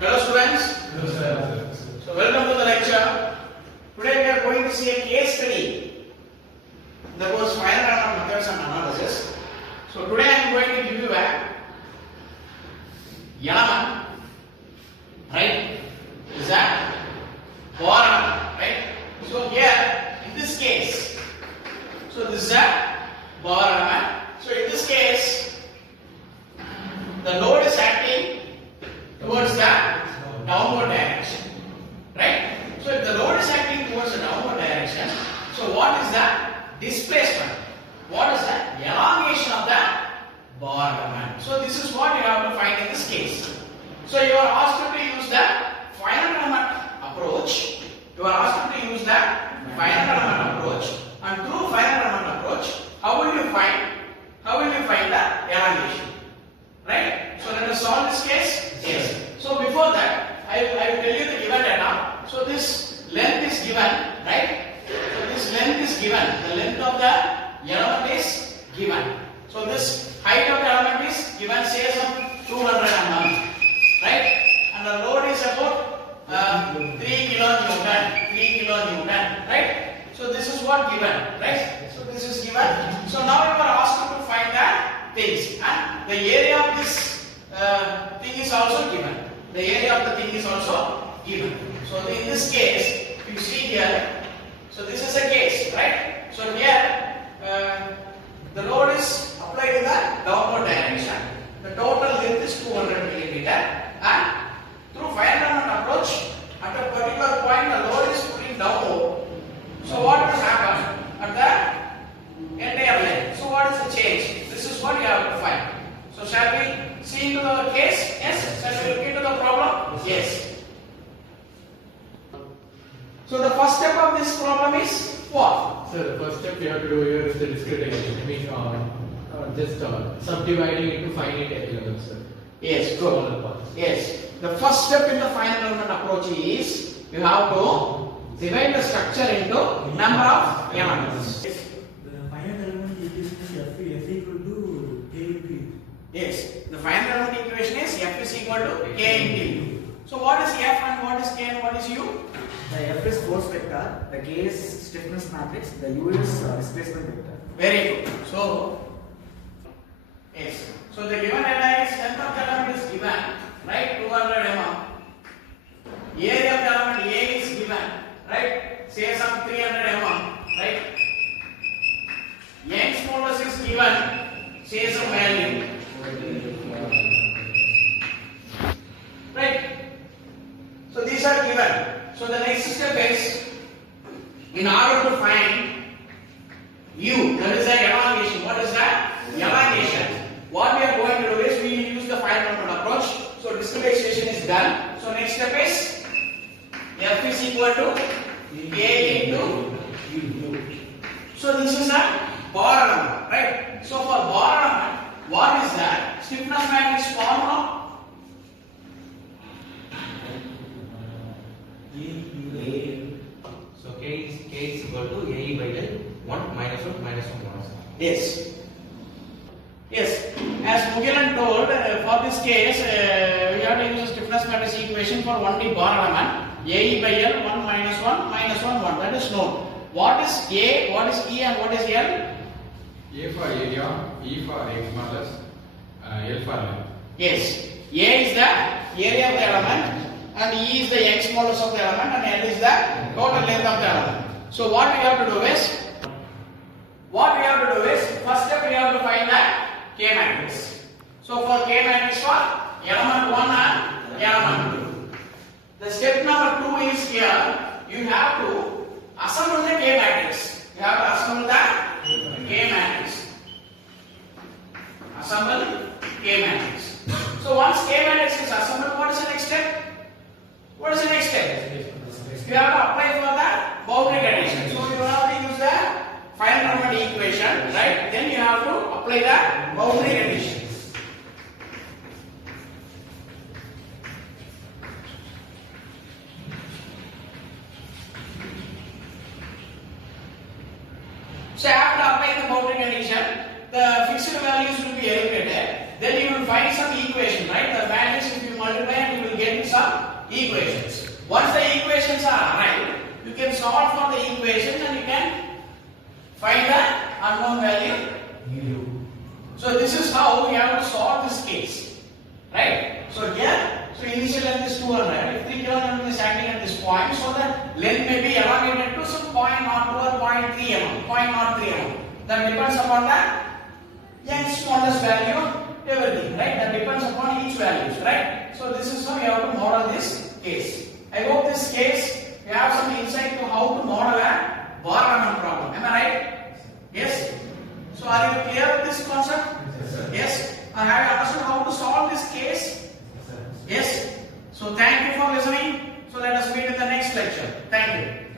Hello students. Hello sir. So welcome to the lecture. Today we are going to see a case study that was Finite Element Methods and Analysis. So today I am going to give you a element, right? Is that bar, right? So here in this case, so this is a bar element. So in this case, the load is acting towards the downward direction, right? So if the load is acting towards the downward direction, so what is the displacement? What is the elongation of the bar element? So this is what you have to find in this case. So you are asked to use the finite element approach. You are asked to use the finite element approach, and through finite element approach, how will you find the elongation? Right? So let us solve this case. Yes. So before that, I will tell you the given data. So this length is given, right? So this length is given. The length of the element is given. So this height of the element is given, say some 200 mm, right? And the load is about 3 kilonewton, right? So this is what given, right? So this is given. So now you are asked to find the things, and the area of this thing is also given. The area of the thing is also given. So in this case, if you see here, so this is a case, right? So here the load is applied in the downward direction. The total length is 200 mm, and through finite element approach, at a particular point the load is putting downward. So what will happen at the entire length? So what is the change? This is what you have to find. So shall we see into the case? Yes. Shall we look into the problem? Yes. So the first step of this problem is what? Sir, the first step we have to do here is the discretization. I mean, just subdividing into finite elements, sir. Yes, good. Yes. The first step in the finite element approach is you have to divide the structure into number of elements. Yes. The finite element equation is F equal to K into U. Yes. The finite element equation is F is equal to K into U. So what is F and what is K and what is U? The F is force vector, the K is stiffness matrix, the U is displacement vector. Very good. So, yes. So the given data is length of the element is given, right? 200 mm. Area of the element A is given, right? Say some 300 mm, right? Young's modulus is given, say some value, right? So these are given. So the next step is, in order to find U, that is the elongation. What is that? Elongation. What we are going to do is we use the finite element approach. So discretization is done. So next step is F is equal to K into U. So this is a bar element, right? So for bar element, what is that? Stiffness matrix formula. So K is equal to AE by L 1 minus 1 minus 1 minus 1. Yes. Yes. As Mugilan told, for this case, we have to use the stiffness matrix equation for 1D bar element. AE by L 1 minus 1 minus 1 1. That is known. What is A, what is E, and what is L? A for area, E for X modulus, L for length. Yes. A is the area of the element, and E is the X modulus of the element, and L is the total length of the element. So what we have to do is, first step we have to find the K matrix. So for K matrix for element 1 and element 2. The step number 2 is here, you have to assemble the K matrix. You have to assemble the K matrix. Assemble K matrix. So once K matrix is assembled, what is the next step? What is the next step? You have to apply for the boundary condition. So you have to use the finite element equation, right? Then you have to apply the boundary conditions. So after applying the boundary condition, the fixed values will be eliminated. Then you will find some equation, right? The values, if you multiply, you will get some some equations. Once the equations are arrived, you can solve for the equations and you can find the unknown value mu. So this is how we have to solve this case, right? So here, so initial length is 200. If 3 km is acting at this point, so the length may be elongated to some 0.02 or 0.3 mm, 0.03 mm. That depends upon the Young's modulus value of everything, right? That depends upon each values, right? So this is how you have to model this case. I hope this case you have some insight to how to model a Bohr-Riemann problem. Am I right?